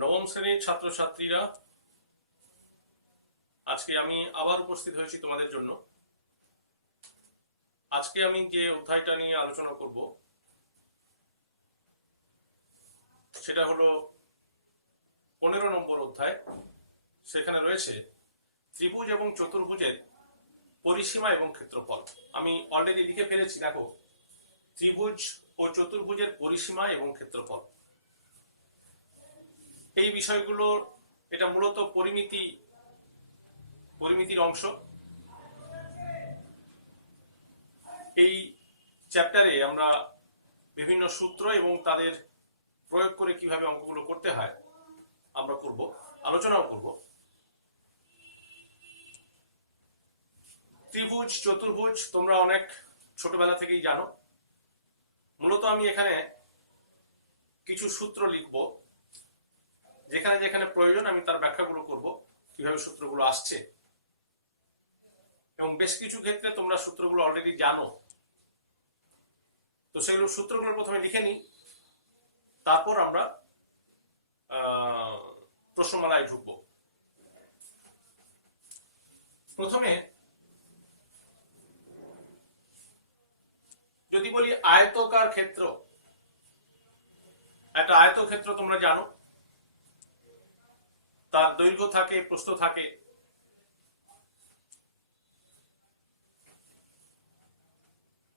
নবম শ্রেণীর ছাত্রছাত্রীরা, আজকে আমি আবার উপস্থিত হয়েছি তোমাদের জন্য। আজকে আমি যে অধ্যায়টা নিয়ে আলোচনা করব সেটা হলো 15 নম্বর অধ্যায়। সেখানে রয়েছে ত্রিভুজ এবং চতুর্ভুজের পরিসীমা এবং ক্ষেত্রফল। আমি অলরেডি লিখে ফেলেছি, দেখো, ত্রিভুজ ও চতুর্ভুজের পরিসীমা এবং ক্ষেত্রফল। এই বিষয়গুলো এটা মূলত পরিমিতির অংশ। এই চ্যাপ্টারে আমরা বিভিন্ন সূত্র এবং তাদের প্রয়োগ করে কিভাবে অঙ্কগুলো করতে হয় আমরা আলোচনাও করব। ত্রিভুজ চতুর্ভুজ তোমরা অনেক ছোটবেলা থেকেই জানো। মূলত আমি এখানে কিছু সূত্র লিখব, যেখানে যেখানে প্রয়োজন আমি তার ব্যাখ্যাগুলো করব, কিভাবে সূত্রগুলো আসছে। এবং বেশ কিছু ক্ষেত্রে তোমরা সূত্রগুলো অলরেডি জানো, তো সেগুলো সূত্রগুলো প্রথমে লিখে নিই, তারপর আমরা প্রশ্নমালায় ঢুকব। প্রথমে যদি বলি আয়তকার ক্ষেত্র, একটা আয়তক্ষেত্র তোমরা জানো, তার দৈর্ঘ্য থাকে, প্রস্থ থাকে।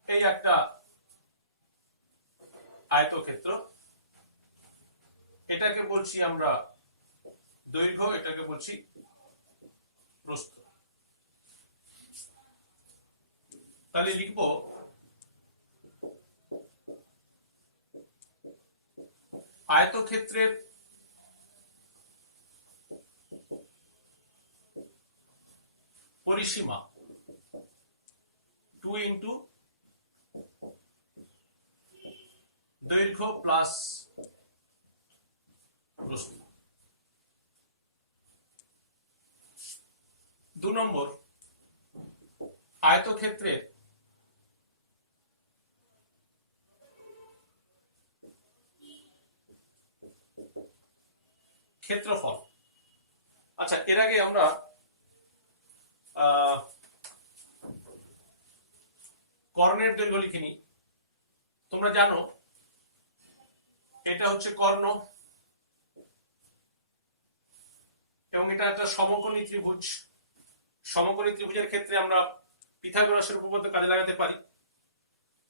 এই একটা আয়তক্ষেত্র, এটাকে বলছি আমরা দৈর্ঘ্য, এটাকে বলছি প্রস্থ। তাহলে লিখব আয়তক্ষেত্রের পরিসীমা 2 ইন্টু দৈর্ঘ্য প্লাস প্রস্থ। 2 নম্বর, আয়তক্ষেত্রের ক্ষেত্রফল। আচ্ছা, এর আগে আমরা কর্ণের দৈর্ঘ্য লিখে নিই। তোমরা জানো এটা হচ্ছে কর্ণ, এবং এটা একটা সমকোণী ত্রিভুজ। সমকোণী ত্রিভুজের ক্ষেত্রে আমরা পিথাগোরাসের উপপাদ্য কাজে লাগাতে পারি।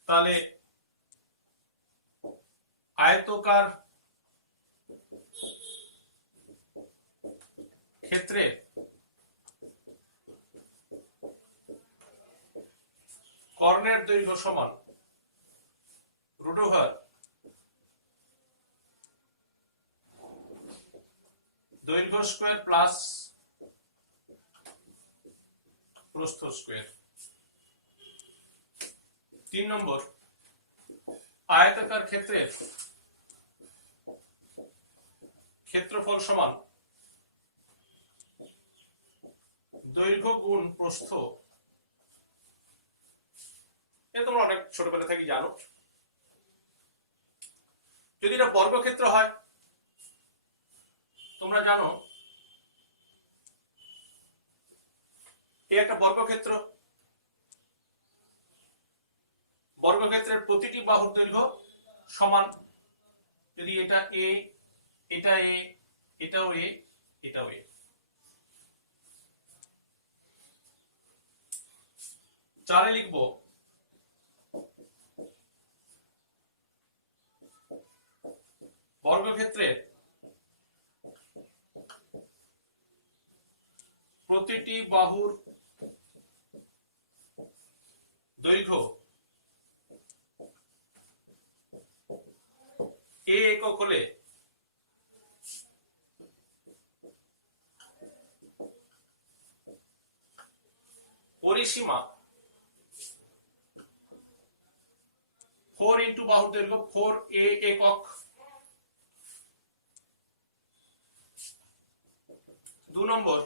তাহলে আয়তকার ক্ষেত্রে কর্ণের দৈর্ঘ্য সমান √, দৈর্ঘ্য স্কয়ার প্লাস প্রস্থ স্কয়ার। 3 নম্বর, আয়তাকার ক্ষেত্রের ক্ষেত্রফল সমান দৈর্ঘ্য গুণ প্রস্থ। এটা তোমরা অনেক ছোটবেলা থেকে জানো। যদি এটা বর্গক্ষেত্র হয়, তোমরা জানো এই একটা বর্গক্ষেত্র। বর্গক্ষেত্রের প্রতিটি বাহুর দৈর্ঘ্য সমান। যদি এটা এ, এটা এ, এটাও এ, এটাও এ। 4 লিখব বর্গক্ষেত্রের প্রতিটি বাহুর দৈর্ঘ্য এ একক হলে পরিসীমা 4 ইন্টু বাহুর দৈর্ঘ্য 4a একক। 2 নম্বর,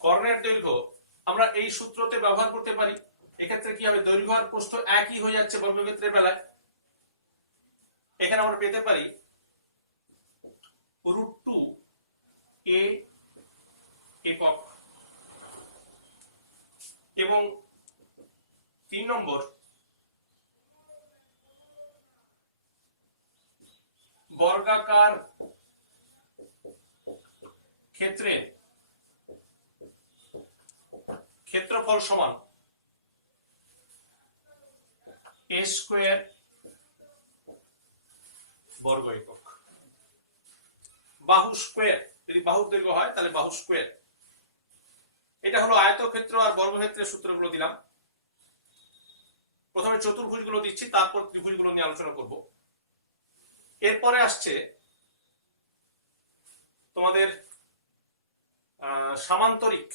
কর্ণের দৈর্ঘ্য আমরা এই সূত্রতে ব্যবহার করতে পারি। এক্ষেত্রে কি হবে, দৈর্ঘ্য আর প্রস্থ একই হয়ে যাচ্ছে বর্গক্ষেত্রের বেলায়। এখানে আমরা পেতে পারি √2a একক, এবং 3 নম্বর বর্গাকার ক্ষেত্রের ক্ষেত্রফল সমান a স্কয়ার বর্গ একক। বাহু স্কয়ার, যদি বাহুর দৈর্ঘ্য হয় তাহলে বাহু স্কয়ার। এটা হলো আয়তক্ষেত্র আর বর্গক্ষেত্রের সূত্রগুলো দিলাম। প্রথমে চতুর্ভুজগুলো দিচ্ছি, তারপর ত্রিভুজগুলো নিয়ে আলোচনা করব। এরপরে আসছে তোমাদের সামান্তরিক।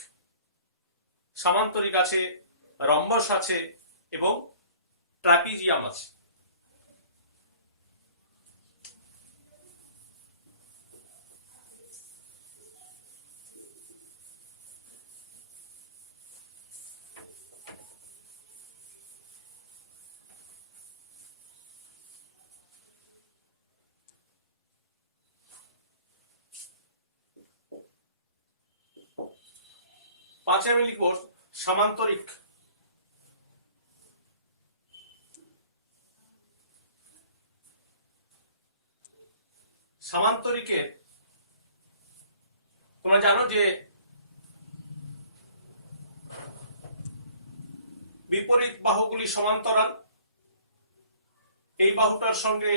সামান্তরিক আছে, রম্বস আছে এবং ট্রাপিজিয়াম আছে। পাঁচে আমি লিখব সামান্তরিক। সামান্তরিকের তোমরা জানো যে বিপরীত বাহুগুলি সমান্তরাল। এই বাহুটার সঙ্গে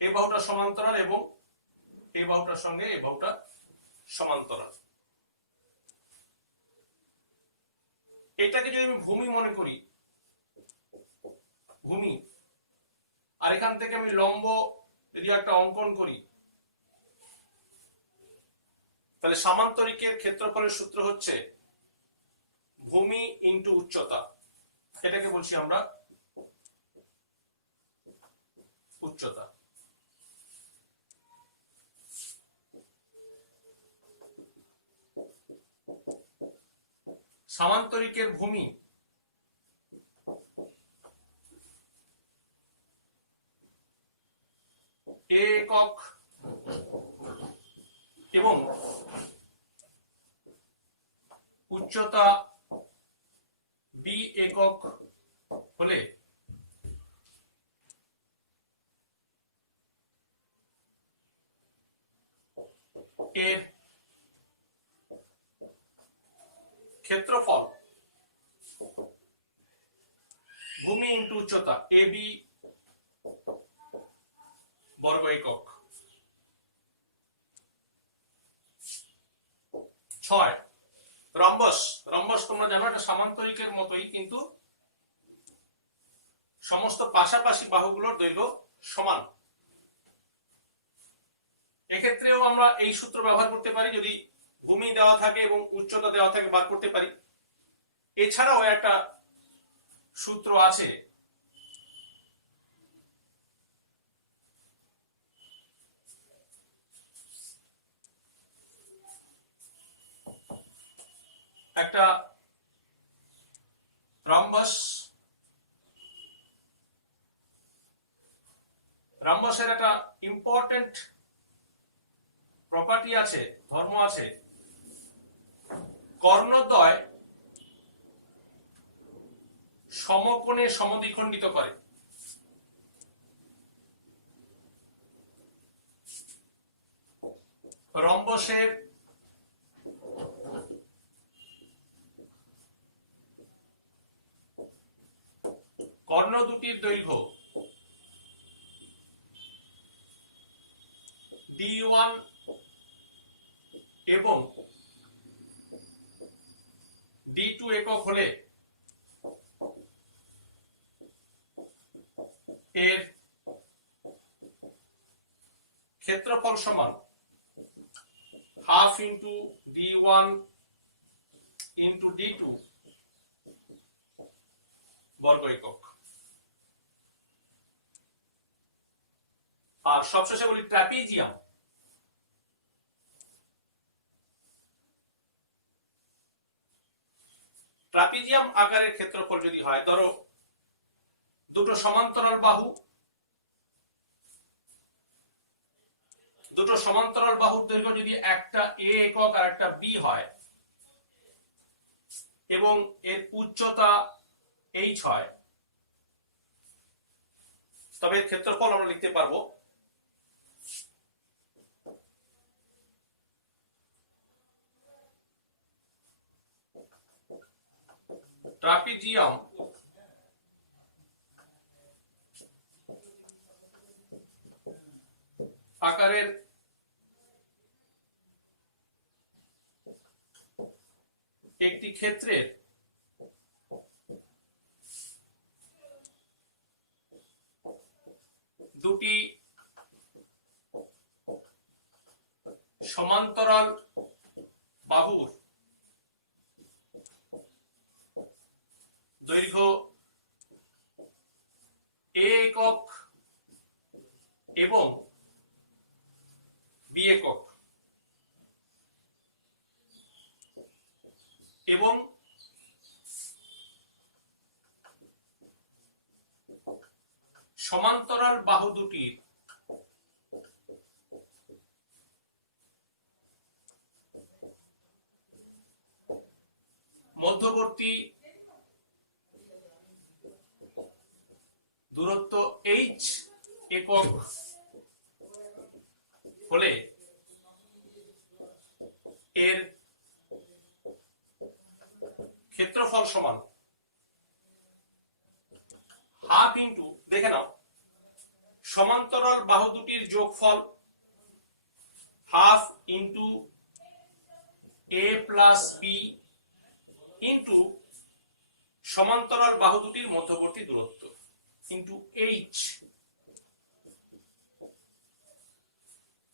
এই বাহুটা সমান্তরাল এবং এই বাহুটার সঙ্গে এই বাহুটা সমান্তরাল। এটাকে যদি আমি ভূমি মনে করি, ভূমি, আর এখান থেকে আমি লম্ব যদি একটা অঙ্কন করি, তাহলে সামান্তরিকের ক্ষেত্রফলের সূত্র হচ্ছে ভূমি ইন্টু উচ্চতা। এটাকে বলছি আমরা উচ্চতা। সামান্তরিকের ভূমি একক এবং উচ্চতা বি একক হলে এর ক্ষেত্রফল ভূমি ইন্টু উচ্চতা এ বি বর্গ একক। 6 রম্বস। রম্বস তোমরা জানো এটা সামান্তরিকের মতোই, কিন্তু সমস্ত পাশাপাশি বাহুগুলোর দৈর্ঘ্য সমান। এক্ষেত্রেও আমরা এই সূত্র ব্যবহার করতে পারি, যদি ভূমি দেওয়া থাকে এবং উচ্চতা দেওয়া থাকে বার করতে পারি। এছাড়াও একটা সূত্র আছে, একটা রম্বস, রম্বসের একটা ইম্পর্টেন্ট প্রপার্টি আছে, ধর্ম আছে, কর্ণদ্বয় সমকোণে সমদ্বিখণ্ডিত করে। রম্বসের কর্ণ দুটির দৈর্ঘ্য D1 এবং D2 একক হলে এর ক্ষেত্রফল সমান half into D1 into D2 বর্গ একক। আর সবশেষে বলি ট্রাপিজিয়াম। ট্রাপিজিয়াম আকারের ক্ষেত্রফল যদি হয়, ধরো দুটো সমান্তরাল বাহুর দৈর্ঘ্য যদি একটা a একক আর একটা b হয় এবং এর উচ্চতা h হয়, তবে এর ক্ষেত্রফল আমরা লিখতে পারবো ট্রাপিজিয়াম আকারের একটি ক্ষেত্রের দুটি সমান্তরাল বাহুর দৈর্ঘ্য a একক এবং b একক এবং সমান্তরাল বাহু দুটির মধ্যবর্তী দূরত্ব h একক হলে এর ক্ষেত্রফল সমান হাফ ইন্টু, দেখে নাও, সমান্তরাল বাহু দুটির যোগফল half into a plus b into সমান্তরাল বাহু দুটির মধ্যবর্তী দূরত্ব ইন্টু h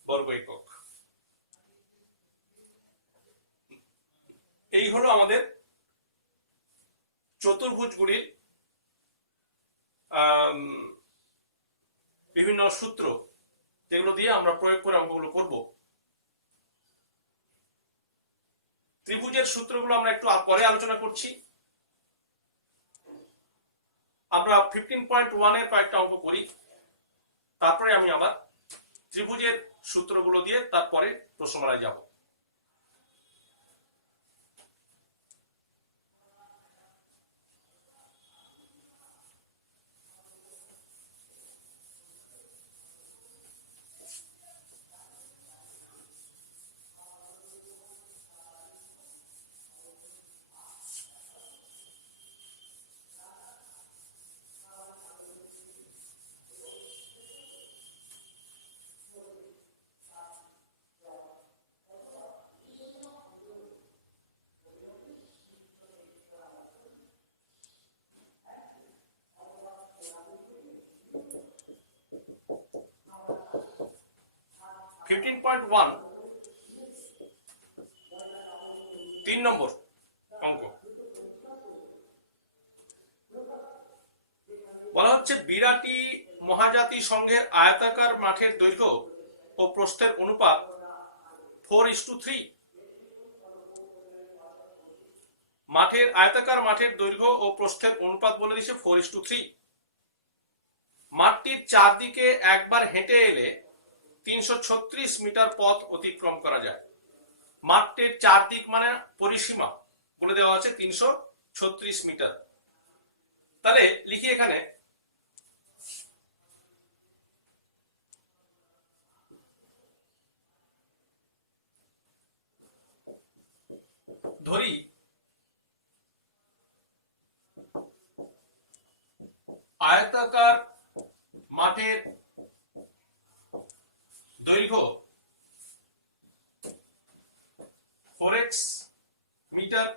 বর্গ একক। এই হলো আমাদের চতুর্ভুজগুলির বিভিন্ন সূত্র, যেগুলো দিয়ে আমরা প্রয়োগ করে অঙ্কগুলো করব। ত্রিভুজের সূত্রগুলো আমরা একটু পরে আলোচনা করছি। আমরা 15.1 এর কয়েকটা অঙ্ক করি, তারপরে আমি আবার ত্রিভুজের সূত্রগুলো দিয়ে তারপরে প্রশ্নমালায় যাব। তিন নম্বর অঙ্ক বলা হচ্ছে বিরাটি মহাজাতি সংঘের আয়তাকার মাঠের দৈর্ঘ্য ও প্রস্থের অনুপাত 4:3। আয়তাকার মাঠের দৈর্ঘ্য ও প্রস্থের অনুপাত বলে দিয়েছে 4:3। মাঠটির চারদিকে একবার হেঁটে এলে 336 মিটার পথ অতিক্রম করা যায়। মাঠটির চারদিক মানে পরিসীমা বলে দেওয়া আছে 336 মিটার। তাহলে লিখি এখানে ধরি আয়তাকার মাঠের দৈর্ঘ্য 4x মিটার,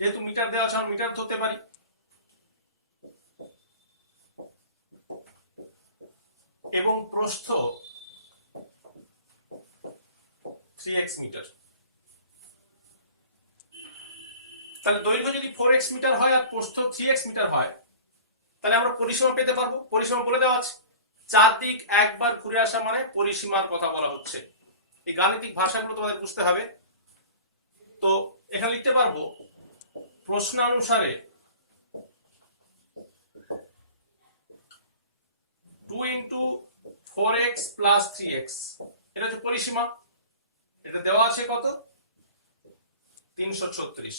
যেহেতু মিটার দেওয়া আছে মিটার ধরতে পারি, এবং প্রস্থ 3x মিটার। তাহলে দৈর্ঘ্য যদি 4x মিটার হয় আর প্রস্থ 3x মিটার হয়, তাহলে আমরা পরিসীমা পেতে পারবো। পরিসীমা বলে দেওয়া আছে, চারদিক একবার ঘুরে আসা মানে পরিসীমার কথা বলা হচ্ছে। এই গাণিতিক ভাষাগুলো তোমাদের বুঝতে হবে। তো এখানে লিখতে পারবো প্রশ্নানুসারে 2 ইন্টু 4x প্লাস 3x, এটা হচ্ছে পরিসীমা। এটা দেওয়া আছে কত? 336।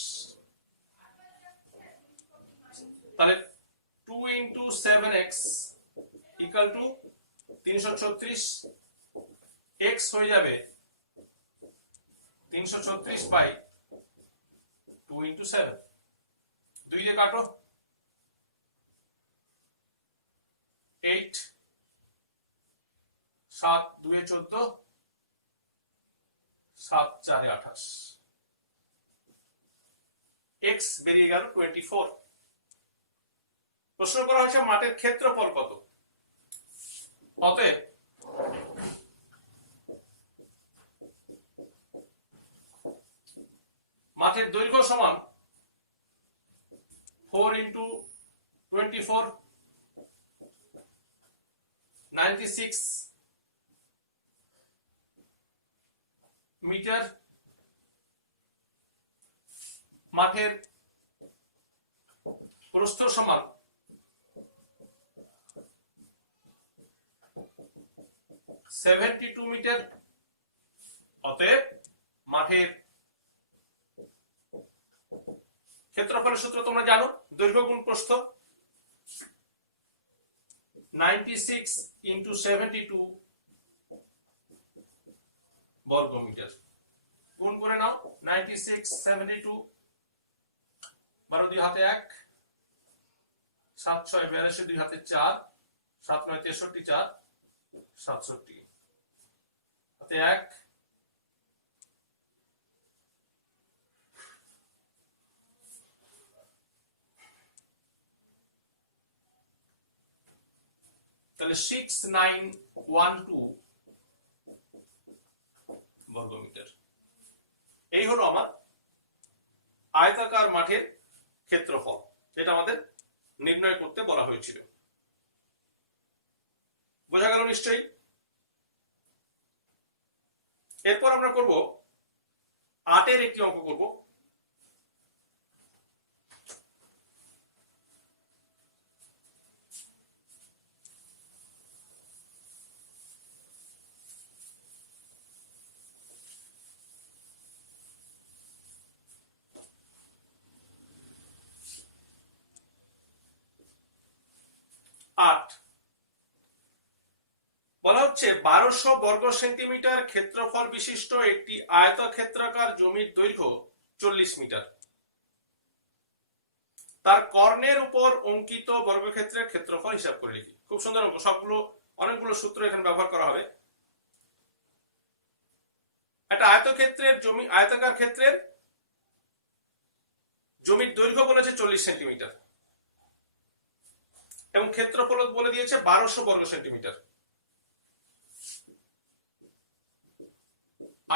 তাহলে 2 into 7x equal to 336, x হয়ে যাবে 336 বাই 2 ইন্টু 7, 2 দিয়ে কাটো, 8, 7 2 এ 14, 7 4 এ 28, x বেরিয়ে গেল 24। প্রশ্ন করা হয়েছে মাঠের ক্ষেত্রফল কত। অতএব মাঠের দৈর্ঘ্য সমান 4 ইন্টু 24, 96 মিটার। মাঠের প্রস্থ সমান 72 মিটার। অতএব মাঠের ক্ষেত্রফলের সূত্র তোমরা জানো, দৈর্ঘ্য গুণ প্রস্থ, 96 ইন্টু 72 বর্গ মিটার। গুণ করে নাও, 96 72, 12 2 হাতে 1, 7 6 82, 2 হাতে 4, 7 9 63, 4 67, হাতে 1, তাহলে 6912 বর্গ মিটার। এই হলো আমার আয়তাকার মাঠের ক্ষেত্রফল, যেটা আমাদের নির্ণয় করতে বলা হয়েছিল। বোঝা গেল নিশ্চয়ই। এরপর আমরা করব 8 একটি অঙ্ক করব। বলা হচ্ছে 1200 বর্গ সেন্টিমিটার ক্ষেত্রফল বিশিষ্ট একটি আয়তক্ষেত্রাকার জমির দৈর্ঘ্য 40 মিটার। তার কর্ণের উপর অঙ্কিত বর্গক্ষেত্রের ক্ষেত্রফল হিসাব করে লিখি। খুব সুন্দর অঙ্ক, সবগুলো অনেকগুলো সূত্র এখানে ব্যবহার করা হবে। একটা আয়তক্ষেত্রের জমি, আয়তাকার ক্ষেত্রের জমির দৈর্ঘ্য বলেছে 40 সেন্টিমিটার এবং ক্ষেত্রফল বলে দিয়েছে 1200 বর্গ সেন্টিমিটার।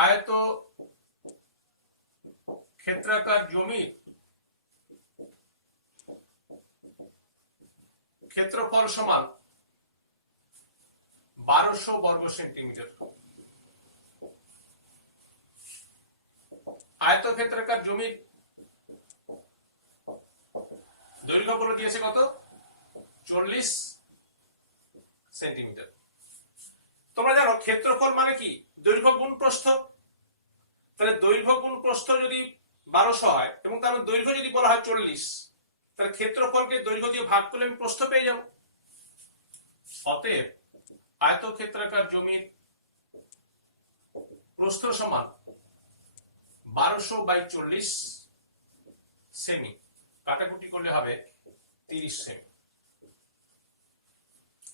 আয়ত ক্ষেত্রাকার জমির ক্ষেত্রফল সমান 1200 বর্গ সেন্টিমিটার। আয়তক্ষেত্রাকার জমির দৈর্ঘ্য বলে দিয়েছে কত? 40 সেন্টিমিটার। তোমরা জানো ক্ষেত্রফল মানে কি? দৈর্ঘ্য গুণ প্রস্থ। তাহলে দৈর্ঘ্য গুণ প্রস্থ যদি 1200 হয় এবং তার দৈর্ঘ্য যদি বলা হয় 40, তাহলে ক্ষেত্রফলকে দৈর্ঘ্য দিয়ে ভাগ করলে আমি প্রস্থ পেয়ে যাব। অতএব আয়তক্ষেত্রাকার জমির প্রস্থ সমান 1200 বাই 40 সেমি, কাটাকুটি করলে হবে 30 সেমি।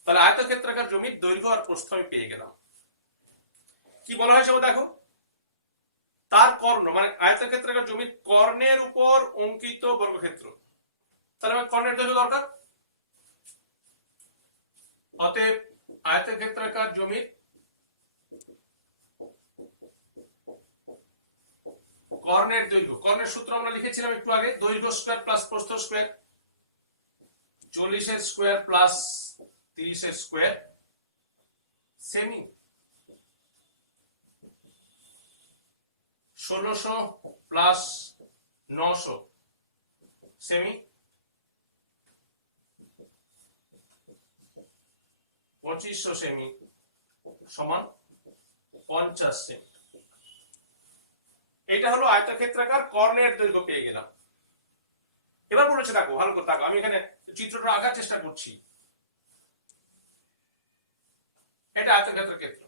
তাহলে আয়তক্ষেত্রাকার জমির দৈর্ঘ্য আর প্রস্থ আমি পেয়ে গেলাম। কি বলা হয়েছে দেখো, তার কর্ণ মানে আয়তক্ষেত্রাকার জমির কর্ণের উপর অঙ্কিত বর্গক্ষেত্র। তাহলে আমার কর্ণের দৈর্ঘ্য দরকার। অতএব আয়তক্ষেত্রাকার জমির কর্ণের দৈর্ঘ্য, কর্ণের সূত্র আমরা লিখেছিলাম একটু আগে, দৈর্ঘ্য স্কয়ার প্লাস প্রস্থ স্কয়ার, 40 এর স্কয়ার প্লাস 30 এর square semi, 1600 plus 900 semi, 2500 semi সমান 50 সেমি। এটা হলো আয়তক্ষেত্রাকার কর্ণের দৈর্ঘ্য পেয়ে গেলাম। এবার বলেছে দেখো, ভালো করে দেখো, আমি এখানে চিত্রটা আঁকার চেষ্টা করছি। এটা আয়তক্ষেত্রের ক্ষেত্র,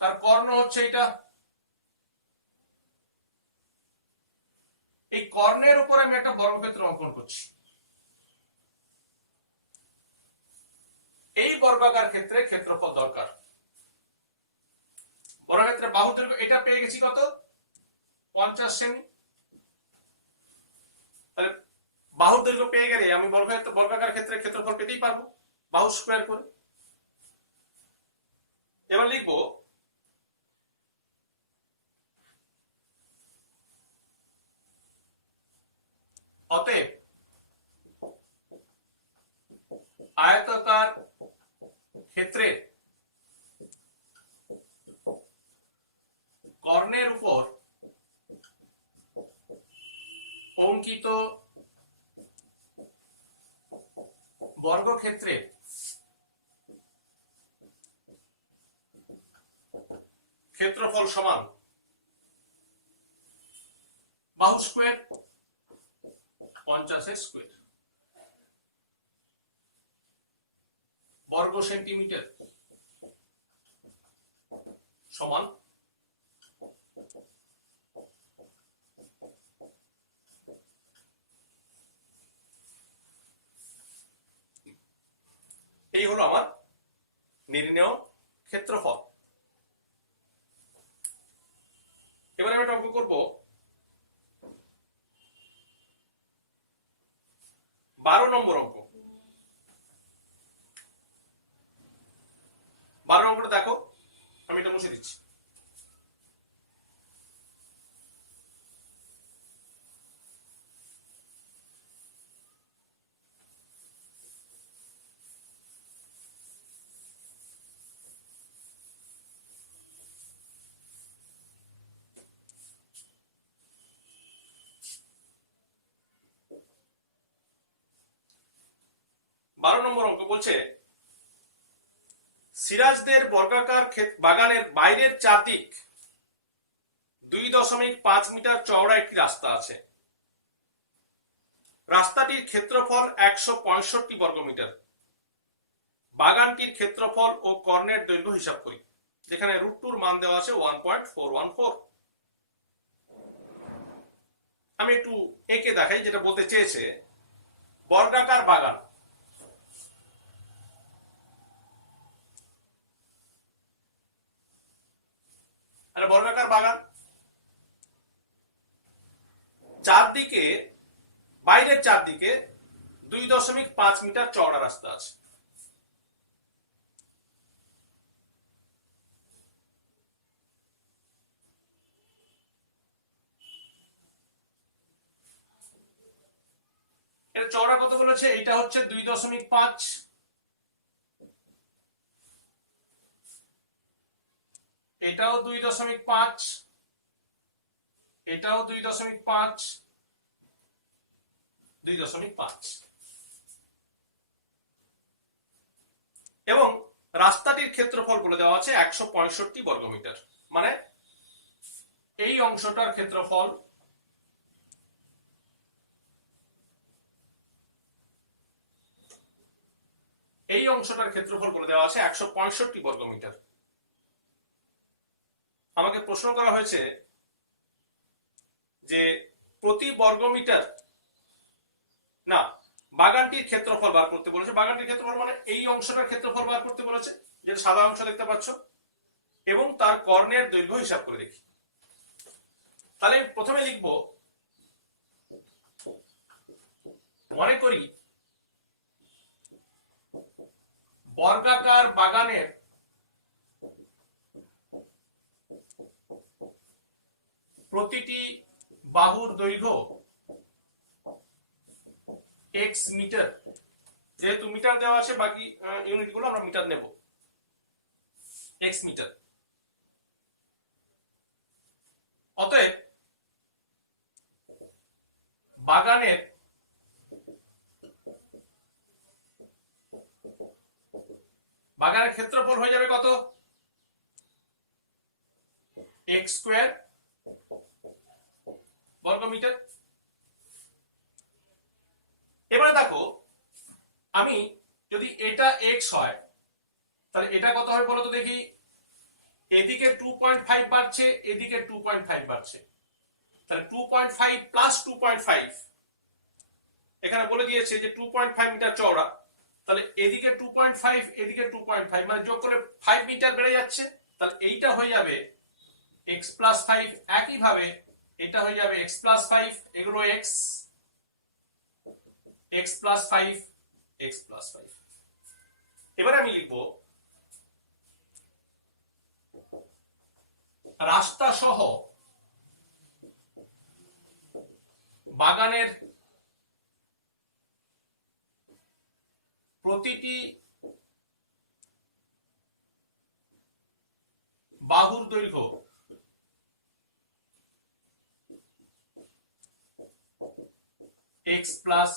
তার কর্ণ হচ্ছে এটা। এই কর্ণের উপর আমি একটা বর্গক্ষেত্র অঙ্কন করছি। এই বর্গাকার ক্ষেত্রে ক্ষেত্রফল দরকার। বর্গক্ষেত্রে বাহু দৈর্ঘ্য এটা পেয়ে গেছি কত, 50 সেমি। তাহলে বাহুর দৈর্ঘ্য পেয়ে গেলে আমি বর্গাকার ক্ষেত্রে ক্ষেত্রফল পেতেই পারবো, বাহু স্কোয়ার করে। এবার লিখবো অতএব আয়তাকার ক্ষেত্রে কর্ণের উপর অঙ্কিত বর্গক্ষেত্রের ক্ষেত্রফল সমান বাহু স্কোয়ার 50 স্কোয়ার বর্গ সেন্টিমিটার সমান এই হলো আমার নির্ণেয় ক্ষেত্রফল। এবার আমি একটা অঙ্ক করবো 12 নম্বর অঙ্ক। 12 অঙ্কটা দেখো, আমি এটা মুছে দিচ্ছি। বারো নম্বর অঙ্ক বলছে সিরাজদের বর্গাকার বাগানের বাইরের চারদিক 2.5 মিটার চওড়া একটি রাস্তা আছে। রাস্তাটির ক্ষেত্রফল 165 বর্গমিটার। বাগানটির ক্ষেত্রফল ও কর্ণের দৈর্ঘ্য হিসাব করি। যেখানে √2 মান দেওয়া আছে 1.414। আমি একটু এঁকে দেখাই যেটা বলতে চেয়েছে। বর্গাকার বাগান, বর্গাকার বাগান, চারদিকে বাইরের চারদিকে 2.5 মিটার চওড়া রাস্তা আছে। এর চওড়া কত বলেছে, এটা হচ্ছে 2.5, এটাও 2.5, এটাও 2.5, 2.5 এবং রাস্তাটির ক্ষেত্রফল বলে দেওয়া আছে 165 বর্গমিটার। মানে এই অংশটার ক্ষেত্রফল বলে দেওয়া আছে 165 বর্গমিটার। আমাকে প্রশ্ন করা হয়েছে যে প্রতি বর্গমিটার না, বাগানটির ক্ষেত্রফল বার করতে বলেছে। বাগানটির ক্ষেত্রফল মানে এই অংশটার ক্ষেত্রফল বার করতে বলেছে, যেটা সাদা অংশ দেখতে পাচ্ছ, এবং তার কর্ণের দৈর্ঘ্য হিসাব করে দেখি। তাহলে প্রথমে লিখব, মনে করি বর্গাকার বাগানের প্রতিটি বাহুর দৈর্ঘ্য x মিটার। যেহেতু মিটার দেওয়া আছে, বাকি ইউনিটগুলো আমরা মিটার নেব। x metre. অতএব বাগানের ক্ষেত্রফল হয়ে যাবে কত? x স্কয়ার বর্গমিটার। এবারে দেখো, আমি যদি এটা x হয় তাহলে এটা কত হবে বলো তো দেখি। এদিকে 2.5 বাড়ছে, এদিকে 2.5 বাড়ছে, তাহলে 2.5 প্লাস 2.5, এখানে বলে দিয়েছে যে 2.5 মিটার চওড়া, তাহলে এদিকে 2.5 এদিকে 2.5, মানে যোগ করে 5 মিটার বেড়ে যাচ্ছে, তাহলে এইটা হয়ে যাবে x প্লাস 5। একইভাবে এটা হয়ে যাবে x প্লাস 5, এগুলো x প্লাস 5, x প্লাস 5। এবার আমি লিখবো রাস্তা সহ বাগানের প্রতিটি বাহুর দৈর্ঘ্য x প্লাস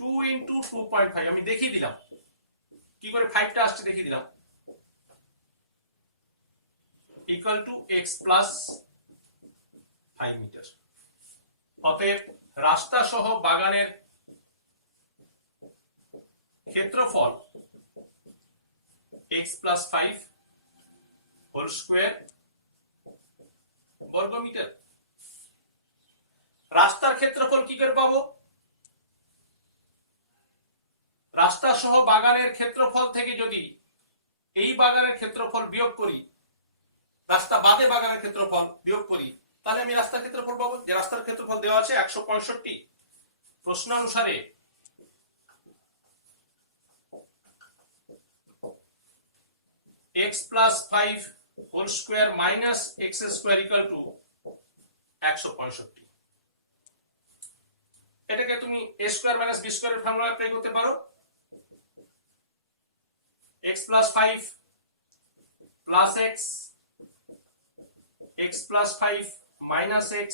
2 ইন্টু 2.5। আমি দেখিয়ে দিলাম কি করে 5টা আসছে, দেখিয়ে দিলাম, equal to x plus 5 metre. অতএব রাস্তা সহ বাগানের ক্ষেত্রফল x প্লাস 5 হোল স্কয়ার বর্গমিটার। রাস্তার ক্ষেত্রফল কি করে পাবো? রাস্তা সহ বাগানের ক্ষেত্রফল থেকে যদি এই বাগানের ক্ষেত্রফল বিয়োগ করি, রাস্তা বাদে বাগানের ক্ষেত্রফল বিয়োগ করি, তাহলে আমি রাস্তার ক্ষেত্রফল পাবো। যে রাস্তার ক্ষেত্রফল দেওয়া আছে 165, প্রশ্নানুসারে x plus 5 whole square minus x square equal to 165। এটাকে তুমি a স্কয়ার মাইনাস b স্কয়ারের ফর্মুলা অ্যাপ্লাই করতে পারো। x plus 5 plus x plus 5 minus x,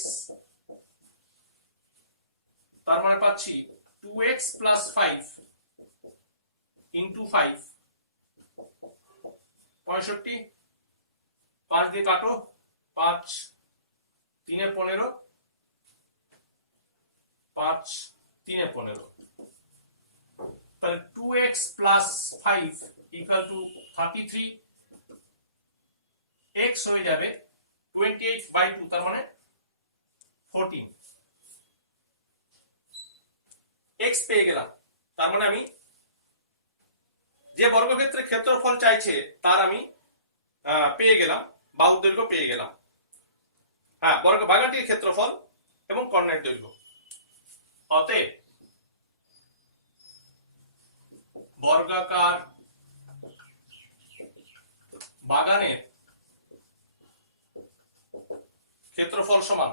তার মানে পাচ্ছি 2x প্লাস 5 ইন্টু 5, 65। 5 দিয়ে কাটো, 5 3 এ 15, 5 3 এ 15, তাহলে 2x plus 5 equal to 33, x হয়ে যাবে 28/2, তার মানে 14। x পেয়ে গেলাম, তার মানে আমি যে বর্গক্ষেত্রের ক্ষেত্রফল চাইছে তার আমি পেয়ে গেলাম, বাহুর দৈর্ঘ্য পেয়ে গেলাম। হ্যাঁ, বাগানটির ক্ষেত্রফল এবং কর্ণের দৈর্ঘ্য। অতএব বর্গাকার বাগানের ক্ষেত্রফল সমান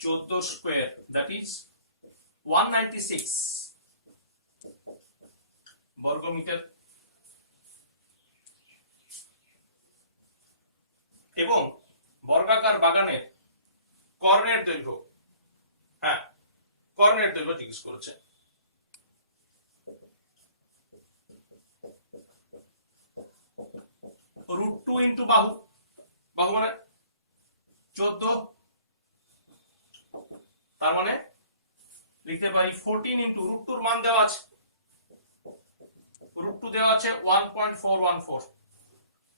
14 স্কয়ার, দ্যাট ইজ 196 বর্গমিটার। এবং বর্গাকার বাগানের কর্ণের দৈর্ঘ্য, হ্যাঁ কর্ণের দৈর্ঘ্য জিজ্ঞেস করেছে। √2 ইন্টু বাহু, বাহু মানে 14, তার মানে লিখতে পারি 14 ইন্টু √2 মান দেওয়া আছে, √2 দেওয়া আছে 1.414,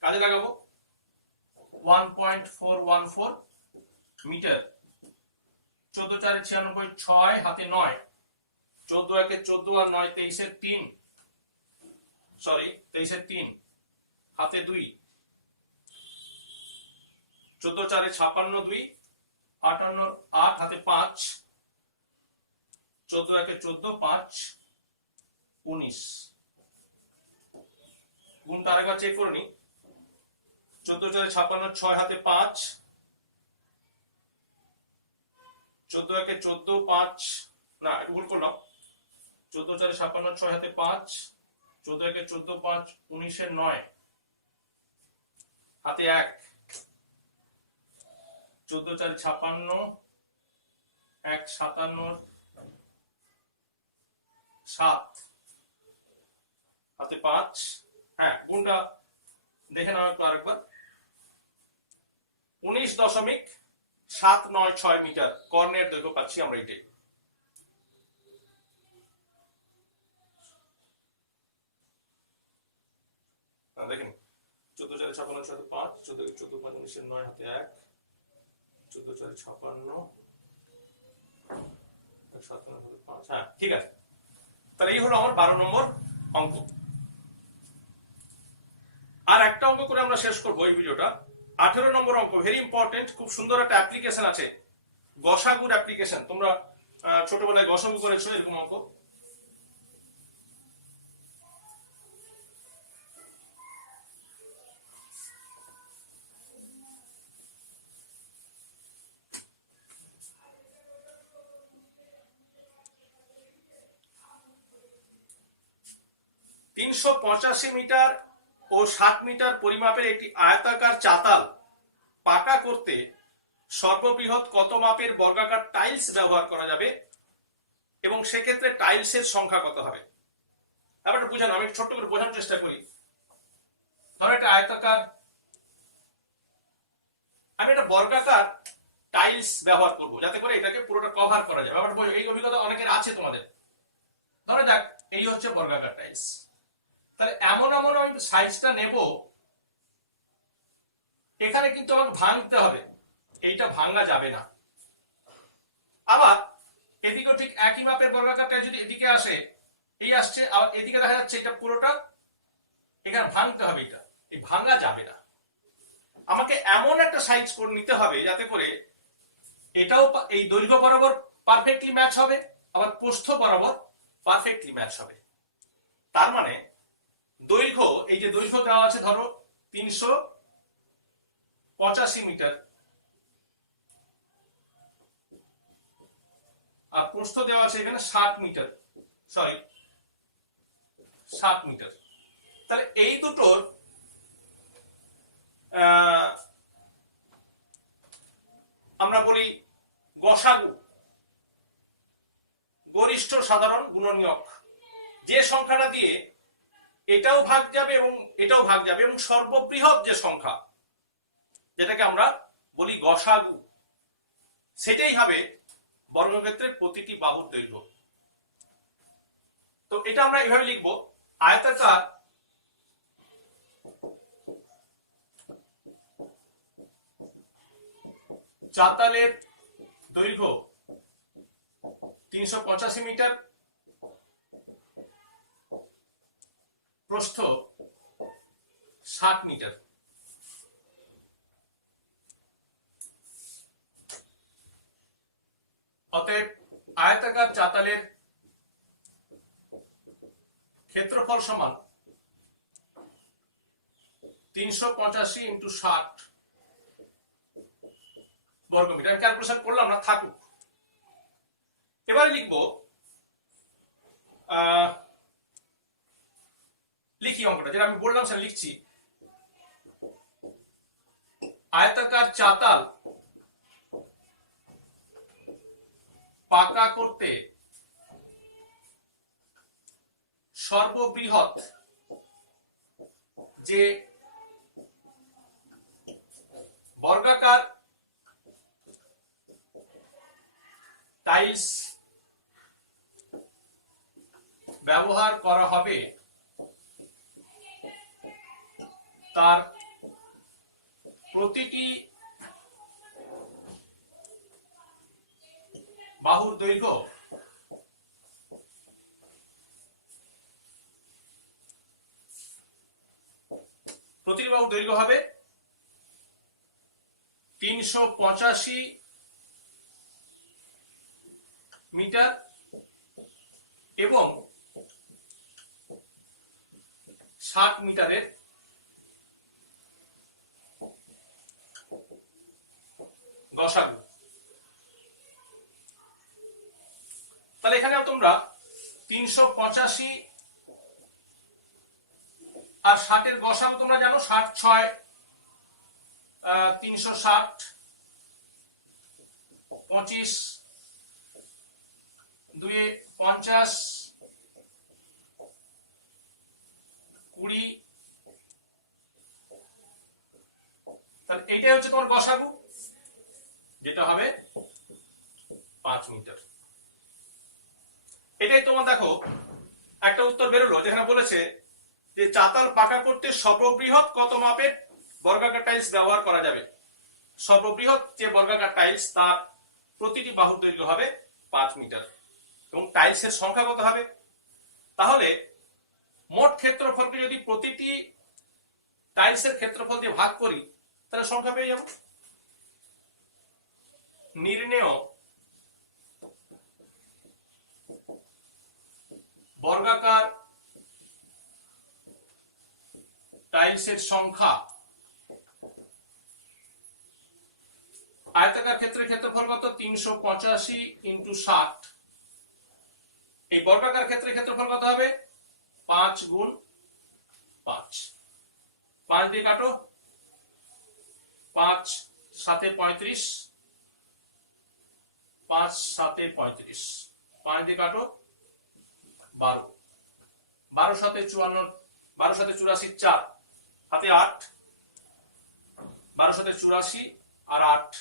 কাজে লাগাবো 1.414 মিটার। 14 4 96, 6 হাতে 9, 14 একে 14 আর 9 23 এর 3, সরি 23 এর 3 হাতে 2, 14 4 56 2, 58 8 হাতে 5, 14 একে 14, 5 19। গুণটা আরেকবার চেক করে নি। 14 4 56, 6 হাতে 5, 14 একে 14, 5 না একটু ভুল করলাম, 14 4 56, 6 হাতে 5, 14 একে 14, 5 19 এর 9 হাতে 1, 14 4 56 157 হাতে 5, হ্যাঁ কোনটা দেখে নাও একটু আরেকবার। 19.796 মিটার কর্ণের দৈর্ঘ্য পাচ্ছি আমরা এটাই। দেখেন 14 4 56 সাথে 5, 14 14 5 19 9 হাতে 1, 14 4 56 57 হাতে 5, হ্যাঁ ঠিক আছে। তাহলে এই হলো আমার 12 নম্বর অঙ্ক। আর একটা অঙ্ক করে আমরা শেষ করবো এই ভিডিওটা। 18 নম্বর অঙ্ক, ভেরি ইম্পর্টেন্ট, খুব সুন্দর একটা অ্যাপ্লিকেশন আছে, গসাগুর অ্যাপ্লিকেশন। তোমরা ছোটবেলায় গসাগু করেছো এরকম অঙ্ক। মিটার ও 60 মিটার পরিমাপের একটি আয়তাকার চাতাল পাকা করতে সর্ববৃহৎ কত মাপের বর্গাকার টাইলস ব্যবহার করা যাবে এবং সেক্ষেত্রে টাইলসের সংখ্যা কত হবে? ব্যাপারটা বুঝানো, আমি ছোট্ট করে বোঝানোর চেষ্টা করি। ধরো একটা আয়তাকার, আমি একটা বর্গাকার টাইলস ব্যবহার করব যাতে করে এটাকে পুরোটা কভার করা যায়। ব্যাপারটা বোঝো, এই অভিজ্ঞতা অনেকের আছে তোমাদের। ধরো যাক এই হচ্ছে বর্গাকার টাইলস, তাহলে এমন এমন আমি সাইজটা নেব, এখানে কিন্তু আমাকে ভাঙতে হবে, এইটা ভাঙা যাবে না। আবার এদিকেও ঠিক একই মাপের বর্গাকার টাইলস যদি এদিকে আসে, এই আসছে, আবার এদিকে দেখা যাচ্ছে এটা পুরোটা, এখানে ভাঙতে হবে, এটা এই ভাঙা যাবে না। আমাকে এমন একটা সাইজ করে নিতে হবে যাতে করে এটাও এই দৈর্ঘ্য বরাবর পারফেক্টলি ম্যাচ হবে, আবার প্রস্থ বরাবর পারফেক্টলি ম্যাচ হবে। তার মানে দৈর্ঘ্য, এই যে দৈর্ঘ্য দেওয়া আছে ধরো 385 মিটার, আর প্রস্থ দেওয়া আছে এখানে 60 মিটার, সরি 60 মিটার। তাহলে এই দুটোর আমরা বলি গসাগু, গরিষ্ঠ সাধারণ গুণনীয়ক, যে সংখ্যাটা দিয়ে এটাও ভাগ যাবে এবং এটাও ভাগ যাবে, এবং সর্ববৃহৎ যে সংখ্যা যেটাকে আমরা বলি গসাগু, সেটাই হবে বর্গক্ষেত্রের প্রতিটি বাহুর দৈর্ঘ্য। তো এটা আমরা এভাবে লিখবো, আয়তাকার চাতালের দৈর্ঘ্য 385 মিটার, প্রস্থ 60 মিটার। অতএব আয়তাকার চাতালের ক্ষেত্রফল সমান 385 × 60 বর্গমিটার। আমি ক্যালকুলেশন করলাম না, থাকুক। এবারে লিখবো, লিখি অঙ্কটা যেটা আমি বললাম সেটা লিখছি। আয়তাকার চাতাল পাকা করতে সর্ববৃহৎ যে বর্গাকার টাইলস ব্যবহার করা হবে তার প্রতিটি বাহুর দৈর্ঘ্য হবে 385 মিটার এবং 60 মিটারের গসাগু। তাহলে এখানে তোমরা 385 আর 60 এর গসাগু তোমরা জানো, 60 6 360, 25 2 50, 20, তাহলে এইটাই হচ্ছে তোমার গসাগু, যেটা হবে 5 মিটার। এটাই তোমার দেখো একটা উত্তর বেরোলো, যেখানে বলেছে যে চাতাল পাকা করতে সর্ববৃহৎ কত মাপের বর্গাকার টাইলস ব্যবহার করা যাবে। সর্ববৃহৎ যে বর্গাকার টাইলস তার প্রতিটি বাহুর দৈর্ঘ্য হবে 5 মিটার এবং টাইলসের সংখ্যা কত হবে। তাহলে মোট ক্ষেত্রফলকে যদি প্রতিটি টাইলসের ক্ষেত্রফল দিয়ে ভাগ করি তাহলে সংখ্যা পেয়ে যাব। নির্ণেয় বর্গাকার টাইলসের সংখ্যা। আয়তাকার ক্ষেত্রের ক্ষেত্রফল কত? 385 × 60। এই বর্গাকার ক্ষেত্রের ক্ষেত্রফল কত হবে? 5 × 5। 5 দিয়ে কাটো, 5 7 35, 5 7 35, 5 দিয়ে কাটো 12, 12 7 54, 12 7 84, 4 হাতে 8, 12 7 84 আর 8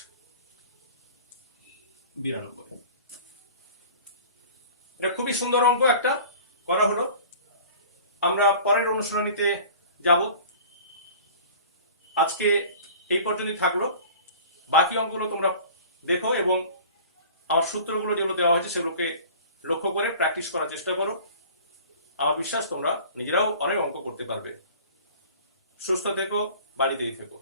92। এটা খুবই সুন্দর অঙ্ক একটা করা হলো। আমরা পরের অনুশীলনীতে যাব। আজকে এই পর্যন্তই থাকলো। বাকি অঙ্কগুলো তোমরা দেখো এবং আমার সূত্রগুলো যেগুলো দেওয়া হয়েছে সেগুলোকে লক্ষ্য করে প্র্যাকটিস করার চেষ্টা করো। আমার বিশ্বাস তোমরা নিজেরাও অনেক অঙ্ক করতে পারবে। সুস্থ থেকো, বাড়িতেই থেকো।